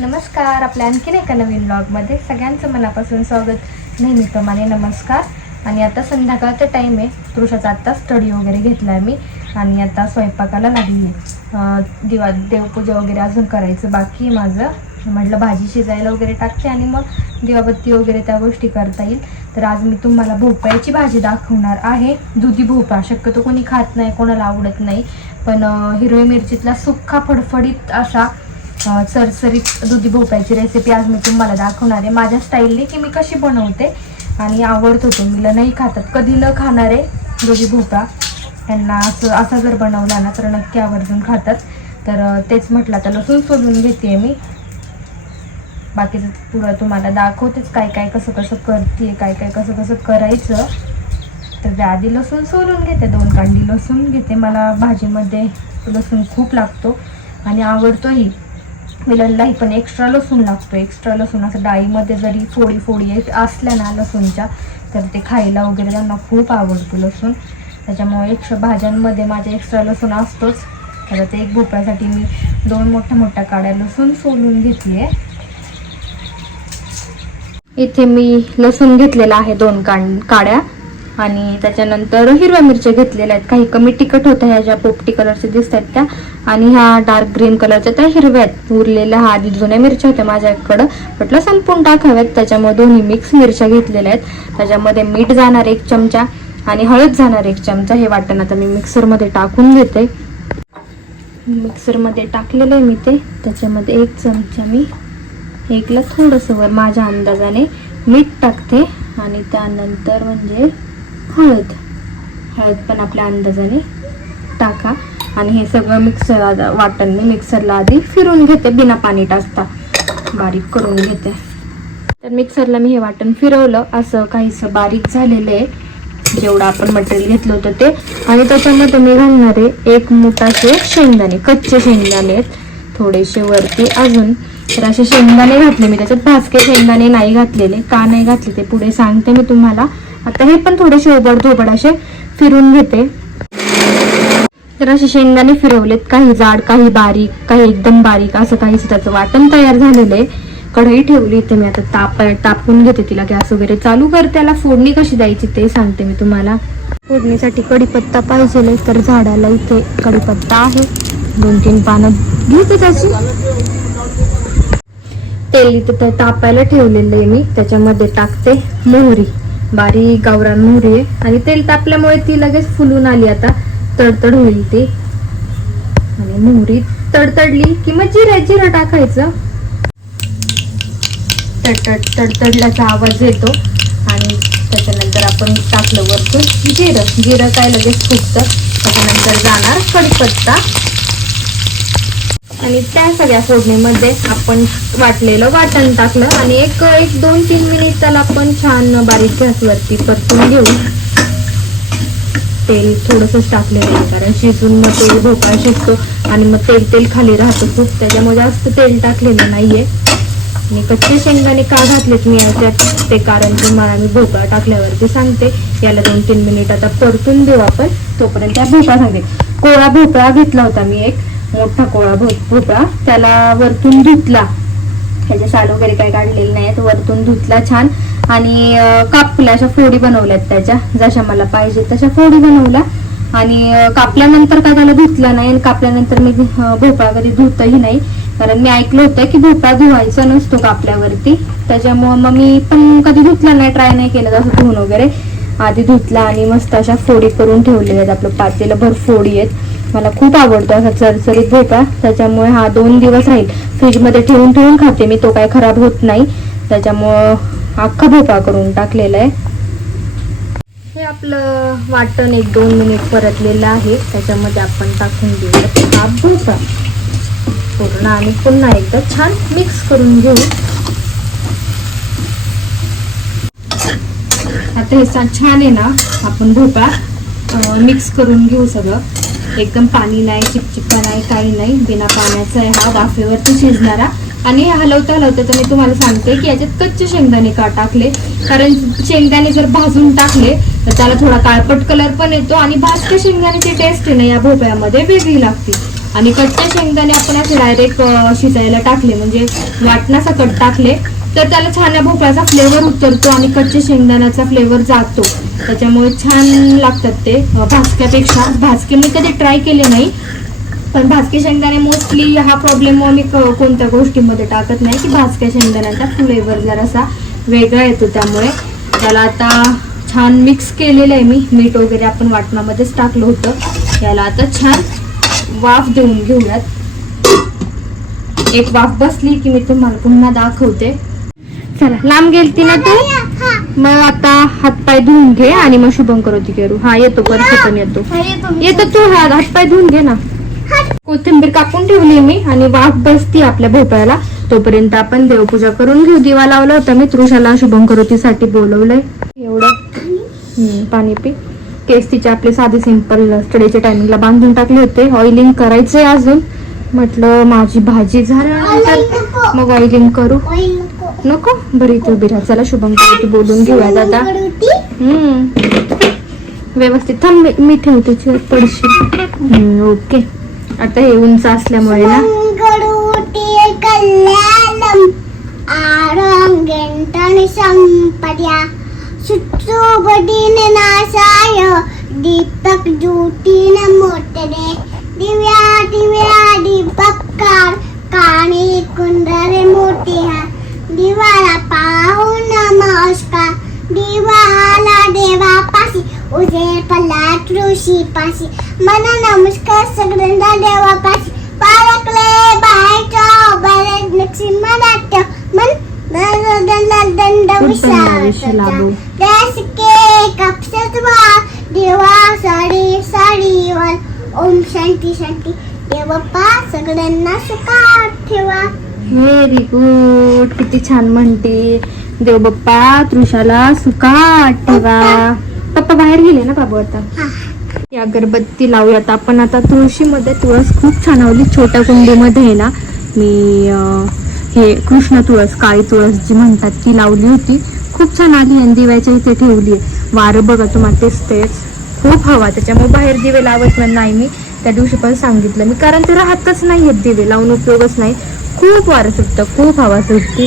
नमस्कार. आपल्या आणखीन एका नवीन ब्लॉगमध्ये सगळ्यांचं मनापासून स्वागत. नेहमीप्रमाणे नमस्कार. आणि आता संध्याकाळचा टाईम आहे. पुरुषाचा आत्ता स्टडी वगैरे घेतला आहे मी. आणि आता स्वयंपाकाला लागली आहे. दिवा देवपूजा वगैरे अजून करायचं बाकी आहे माझं. म्हटलं भाजी शिजायला वगैरे टाकते आणि मग दिवाबत्ती वगैरे त्या गोष्टी करता येईल. तर आज मी तुम्हाला भोपळ्याची भाजी दाखवणार आहे. दुधी भोपळा. शक्यतो कोणी खात नाही कोणाला आवडत नाही. पण हिरवी मिरचीतला सुख्खा फडफडीत असा सरसरीत दुधी भोपळ्याची रेसिपी आज मी तुम्हाला दाखवणार आहे. माझ्या स्टाईलने की मी कशी बनवते आणि आवडत होते. मुलं नाही खातात कधी न खाणारे दुधी भोपळा. त्यांना असं असा जर बनवला ना तर नक्की आवर्जून खातात. तर तेच म्हटलं आता लसूण सोलून घेते मी. बाकीचं पुढं तुम्हाला दाखवतेच काय काय कसं कसं करते काय काय कसं कसं करायचं. तर त्या आधी लसूण सोलून घेते दोन कांडी लसूण घेते. मला भाजीमध्ये लसूण खूप लागतो आणि आवडतोही. विलनलाही पण एक्स्ट्रा लसूण लागतो. एक्स्ट्रा लसूण असं डाळीमध्ये जरी फोडी फोडी असल्या ना लसूणच्या तर ते खायला वगैरे त्यांना खूप आवडतो लसूण. त्याच्यामुळे एक्स्ट्रा भाज्यांमध्ये माझ्या एक्स्ट्रा लसूण असतोच. तर ते एक भोपळ्यासाठी मी दोन मोठ्या मोठ्या काड्या लसूण सोलून घेतली आहे इथे मी लसूण घेतलेला आहे दोन कां काड्या. आणि त्याच्यानंतर हिरव्या मिरच्या घेतलेल्या आहेत. काही कमी तिखट होत्या ह्या ज्या पोपटी कलरच्या दिसत आहेत त्या. आणि ह्या डार्क ग्रीन कलरच्या त्या हिरव्या आहेत. उरलेल्या हा आधी जुन्या मिरच्या होत्या माझ्याकडं. म्हटलं संपून टाकाव्यात. त्याच्यामध्ये दोन्ही मिक्स मिरच्या घेतलेल्या आहेत. त्याच्यामध्ये मीठ जाणार एक चमचा आणि हळद जाणार एक चमचा. हे वाटण आता मी मिक्सरमध्ये टाकून घेते. मिक्सरमध्ये टाकलेलं आहे मी ते. त्याच्यामध्ये एक चमचा मी एकला थोडंसं वर माझ्या अंदाजाने मीठ टाकते. आणि त्यानंतर म्हणजे हळद. हळद पण आपल्या अंदाजाने टाका. आणि हे सगळं मिक्सर वाटण मी मिक्सरला आधी फिरून घेते बिना पाणी टाकता बारीक करून घेते. तर मिक्सरला मी हे वाटण फिरवलं. असं काहीसं बारीक झालेलं आहे. जेवढं आपण मटेरियल घेतलं होतं ते. आणि त्याच्यामध्ये मी घालणार आहे एक मुठाचे शेंगदाणे. कच्चे शेंगदाणे आहेत. थोडेसे वरती अजून. तर असे शेंगदाणे घातले मी. त्याच्यात भाजके शेंगदाणे नाही घातलेले. का नाही घातले ते पुढे सांगते मी तुम्हाला. आता हे पण थोडेसे ओबड धोबड असे फिरून घेते. तर असे शेंगदाणे फिरवलेत. काही जाड काही बारीक काही एकदम बारीक असं काहीच त्याचं वाटण तयार झालेलं आहे. कढई ठेवली इथे मी. आता ताप तापून घेते तिला. गॅस वगैरे चालू करते. त्याला फोडणी कशी द्यायची ते सांगते मी तुम्हाला. फोडणीसाठी कढीपत्ता पाहिजे तर झाडाला इथे कढीपत्ता आहे. दोन तीन पानं घेते त्याची. तेल इथे तापायला ठेवलेलं आहे मी. त्याच्यामध्ये टाकते मोहरी. बारीक गावरान मोहरी आहे. आणि तेल तापल्यामुळे ती लगेच फुलून आली आता. तडतड होईल ती. आणि मोहरी तडतडली की मग जिरा जिरं टाकायचं. तडतड तडतडल्याचा आवाज येतो. आणि त्याच्यानंतर आपण टाकलं वरतून जिरं. जिरं काय लगेच फुटतं. त्याच्यानंतर जाणार कडकत्ता आणि त्या सगळ्या फोडणीमध्ये आपण वाटलेलं वाटण टाकलं आणि एक एक दोन तीन मिनिट त्याला आपण छान बारीक गॅसवरती परतून घेऊ. तेल थोडंसंच टाकलेलं आहे कारण शिजून मग तेल भोपळा शिजतो आणि मग तेल तेल खाली राहतं खूप. त्याच्यामुळे जास्त तेल टाकलेलं नाहीये. आणि कच्चे शेंगदाणे का घातलेत मी याच्यात ते कारण तुम्हाला मी भोपळा टाकल्यावरती सांगते. याला दोन तीन मिनिट आता परतून देऊ आपण. तोपर्यंत त्या भोपळा सांगते. कोळा भोपळा घेतला होता मी एक. मोठा कोळा भोपळा त्याला वरतून धुतला. त्याचे साल वगैरे काही काढलेले नाहीत. वरतून धुतला छान. आणि कापला कापल्या अशा फोडी बनवल्यात त्याच्या. जशा मला पाहिजे तशा फोडी बनवल्या. आणि कापल्यानंतर काय त्याला धुतलं नाही. आणि कापल्यानंतर मी भोपळा कधी धुतही नाही. कारण मी ऐकलं होतं की भोपळा धुवायचा नसतो कापल्यावरती. त्याच्यामुळं मग मी पण कधी धुतला नाही ट्राय नाही केलं जसं धुवून वगैरे. आधी धुतला आणि मस्त अशा फोडी करून ठेवलेल्या आहेत. आपलं पातेलं भर फोडी आहेत. मला खूप आवडतो असा चरचरीत भोपळा. त्याच्यामुळे हा दोन दिवस राहील. फ्रीजमध्ये ठेवून ठेवून खाते मी. तो काय खराब होत नाही. त्याच्यामुळं अख्खा भोपळा करून टाकलेला आहे. हे आपलं वाटण एक दोन मिनिट परतलेलं आहे. त्याच्यामध्ये आपण टाकून घेऊ हा भोपळा. पूर्ण आणि पुन्हा एकदा छान मिक्स करून घेऊ. आता हे छान आहे ना. आपण भोपळा मिक्स करून घेऊ सगळं. एकदम पाणी नाही चिपचिपा नाही काही नाही. बिना पाण्याचा आहे हा वाफेवरती शिजणारा. आणि हलवता हलवता तर मी तुम्हाला सांगते की याच्यात कच्चे शेंगदाणे का टाकले? कारण शेंगदाणे जर भाजून टाकले तर त्याला थोडा काळपट कलर पण येतो आणि भाजक्या शेंगदाण्याची टेस्ट आहे ना या भोपळ्यामध्ये वेगळी लागते. आणि कच्चे शेंगदाणे आपण असे डायरेक्ट शिजायला टाकले. म्हणजे वाटणासकट टाकले. तर त्याला छान या भोपळ्याचा फ्लेवर उतरतो आणि कच्च्या शेंगदाण्याचा फ्लेवर जातो. त्याच्यामुळे छान लागतात ते. भाजक्यापेक्षा. भाजके मी कधी ट्राय केले नाही पण भाजके शेंगदाणे मोस्टली हा प्रॉब्लेम मी कोणत्या गोष्टीमध्ये टाकत नाही की भाजक्या शेंगदाण्याचा फ्लेवर जरासा वेगळा येतो त्यामुळे. त्याला आता छान मिक्स केलेलं आहे मी. मीठ वगैरे आपण वाटणामध्येच टाकलं होतं. याला आता छान वाफ देऊन घेऊयात. एक वाफ बसली की मी तुम्हाला पुन्हा दाखवते. चला. लांब गेलती ना तू? मग आता हातपाय धुवून घे आणि मग शुभम करोती करू. हा येतो परत पण येतो. येतो तू हा हातपाय धुवून घे ना. कोथिंबीर कापून ठेवली मी आणि वाफ बसती आपल्या भोपळ्याला. तोपर्यंत आपण देवपूजा करून घेऊ. दिवा लावला होता मी तृषाला शुभम करोतीसाठी बोलवलंय. एवढं. पाणी पी. केस तिचे आपले साधे सिंपल स्टडीच्या टायमिंगला बांधून टाकले होते. ऑइलिंग करायचंय अजून. म्हटलं माझी भाजी झाल्यानंतर मग ऑइलिंग करू. नको. बरी तू बिरा. चला शुभम तू बोलून घेऊया दादा. हम्म. व्यवस्थित थांब मी- ठेवते पडशील ओके. आता हे उंच असल्यामुळे ना. कल्याणम आरोग्यंतन संपद्या सुचोबडीन नाशाय दीपक ज्योतीने मोठे दिव्या दिव्या दीपकार काणी कुंडल ऋषी पाशी. मन नमस्कार सगळ्यांना देवापाशी. पारकले बाहेरच्या बरे नक्षी मनाट्य मन दंड दंड लाभो. देश के कपसत वा देवा साडी साडीवर. ओम शांती शांती. देवप्पा सगळ्यांना सुखात ठेवा. व्हेरी गुड किती छान म्हणते. देव बाप्पा तृषाला सुखात ठेवा. पप्पा बाहेर गेले ना बाबू आता? ही. अगरबत्ती लावूयात आपण. आता तुळशीमध्ये तुळस खूप छान आवली छोट्या कुंडीमध्ये आहे ना मी हे कृष्ण तुळस काळी तुळस जी म्हणतात ती लावली होती. खूप छान आली आणि दिव्याच्या इथे ठेवली आहे. वारं बघा तुम्हाला तेच खूप हवा. त्याच्यामुळे बाहेर दिवे लावत नाही मी. त्या दिवशी पण सांगितलं मी. कारण ते राहतच नाही आहेत दिवे. लावून उपयोगच नाही. खूप वारं सुटतं. खूप हवा सुटते.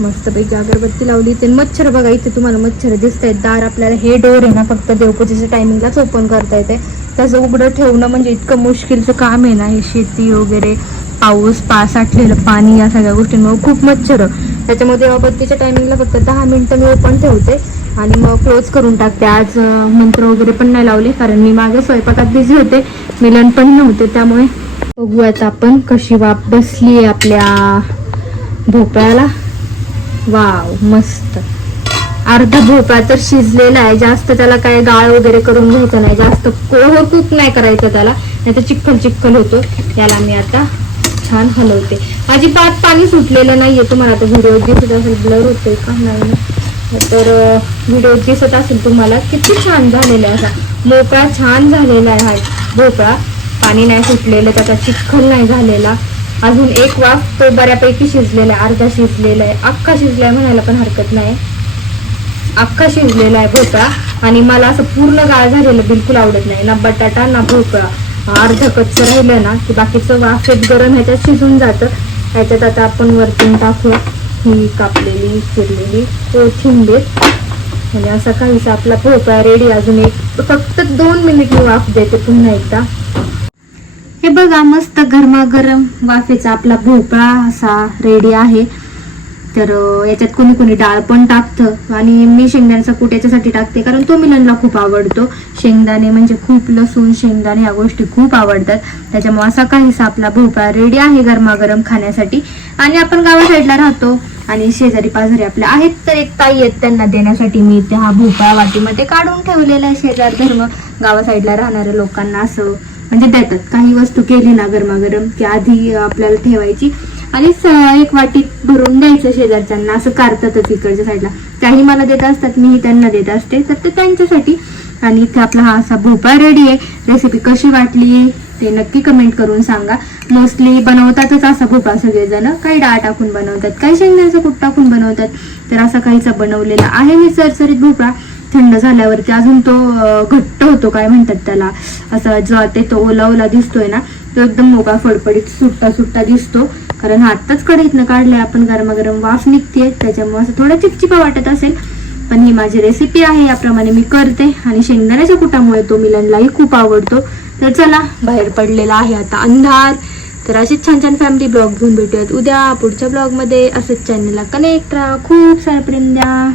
मस्तपैकी अगरबत्ती लावली. ते मच्छर बघा इथे तुम्हाला मच्छर दिसत आहेत दार आपल्याला हे डोर आहे ना फक्त देवपूजेच्या टायमिंगलाच ओपन करता येते त्याचं उघडं ठेवणं म्हणजे इतकं मुश्किलचं काम आहे ना हे शेती वगैरे पाऊस पा साठलेलं पाणी या सगळ्या गोष्टींमुळे खूप मच्छर. त्याच्यामुळे देवाबत्तीच्या टायमिंगला फक्त दहा मिनटं मी ओपन ठेवते. आणि मग क्लोज करून टाकते. आज मंत्र वगैरे पण नाही लावले कारण मी मागे स्वयंपाकात बिझी होते. मिलन पण नव्हते त्यामुळे बघूयात आपण कशी वाप बसली आहे आपल्या भोपळ्याला. वाव मस्त. अर्धा भोपळा तर शिजलेला आहे जास्त त्याला काय गाळ वगैरे करून घ्यायचं नाही जास्त कोळ कुक नाही करायचं त्याला नाही तर चिखल चिखल होतो. याला मी आता छान हलवते. अजिबात पाणी सुटलेलं नाहीये तुम्हाला आता व्हिडिओ दिसत असेल ब्लर होतोय का? नाही. तर व्हिडिओ दिसत असेल तुम्हाला किती छान झालेला आहे असा. मोकळा छान झालेला आहे भोपळा. पाणी नाही सुटलेलं त्याचा चिखल नाही झालेला. अजून एक वाफ तो बऱ्यापैकी शिजलेला आहे अर्धा शिजलेला आहे. अख्खा शिजलाय म्हणायला पण हरकत नाही. अख्खा शिजलेला आहे भोपळा आणि मला असं पूर्ण गाळ झालेलं बिलकुल आवडत नाही. ना बटाटा ना भोपळा. अर्ध कच्चं राहिलं ना की बाकीचं वाफेत गरम ह्याच्यात शिजून जातं. ह्याच्यात आता आपण वरतून टाकू ही कापलेली चिरलेली कोथिंबीर. आणि असा काहीसा आपला भोपळा रेडी अजून एक फक्त दोन मिनिट मी वाफ देते पुन्हा एकदा. हे बघा मस्त गरमागरम वाफेचा आपला भोपळा असा रेडी आहे. तर याच्यात कोणी कोणी डाळ पण टाकतं आणि मी शेंगदाण्याचा कूट याच्यासाठी टाकते कारण तो मिलनला खूप आवडतो. शेंगदाणे म्हणजे खूप लसूण शेंगदाणे या गोष्टी खूप आवडतात. त्याच्यामुळे असा काहीसा आपला भोपळा रेडी आहे गरमागरम खाण्यासाठी. आणि आपण गावा साईडला राहतो आणि शेजारी पाजारी आपल्या आहेत तर एक ताई आहेत त्यांना देण्यासाठी मी इथे हा भोपळा वाटीमध्ये काढून ठेवलेला आहे. शेजार धर्म गावा साईडला राहणाऱ्या लोकांना असं म्हणजे देतात. काही वस्तू केली ना गरमागरम की आधी आपल्याला ठेवायची. आणि स- एक वाटीत भरून द्यायचं शेजारच्यांना असं करतातच इकडच्या साईडला. त्याही मला देत असतात मीही त्यांना देत असते. तर ते त्यांच्यासाठी. आणि इथे आपला हा असा भोपळा रेडी आहे. रेसिपी कशी वाटली ते नक्की कमेंट करून सांगा. मोस्टली बनवतातच असा भोपळा सगळेजण. काही डाळ टाकून बनवतात काही शेंगदाण्याचं कूट टाकून बनवतात. तर असा काहीचा बनवलेला आहे मी सरसरीत भोपळा. थंड झाल्यावरती अजून तो घट्ट होतो काय म्हणतात त्याला. असा जो ते तो ओला ओला दिसतोय ना तो एकदम मोगा फडफडीत सुट्टा सुट्टा दिसतो. कारण आत्ताच आत्ताच कढईतनं काढलाय आपण गरमागरम वाफ निघते त्याच्यामुळे असं थोडं चिपचिपा वाटत असेल. पण ही माझी रेसिपी आहे याप्रमाणे मी करते. आणि शेंगदाण्याच्या कुटामुळे तो मिलनलाही खूप आवडतो. तर चला बाहेर पडलेला आहे आता अंधार. तर असेच छान छान फॅमिली ब्लॉग घेऊन भेटूयात. उद्या पुढच्या ब्लॉगमध्ये असंच चॅनलला कनेक्ट राहा. खूप सारा प्रेम द्या.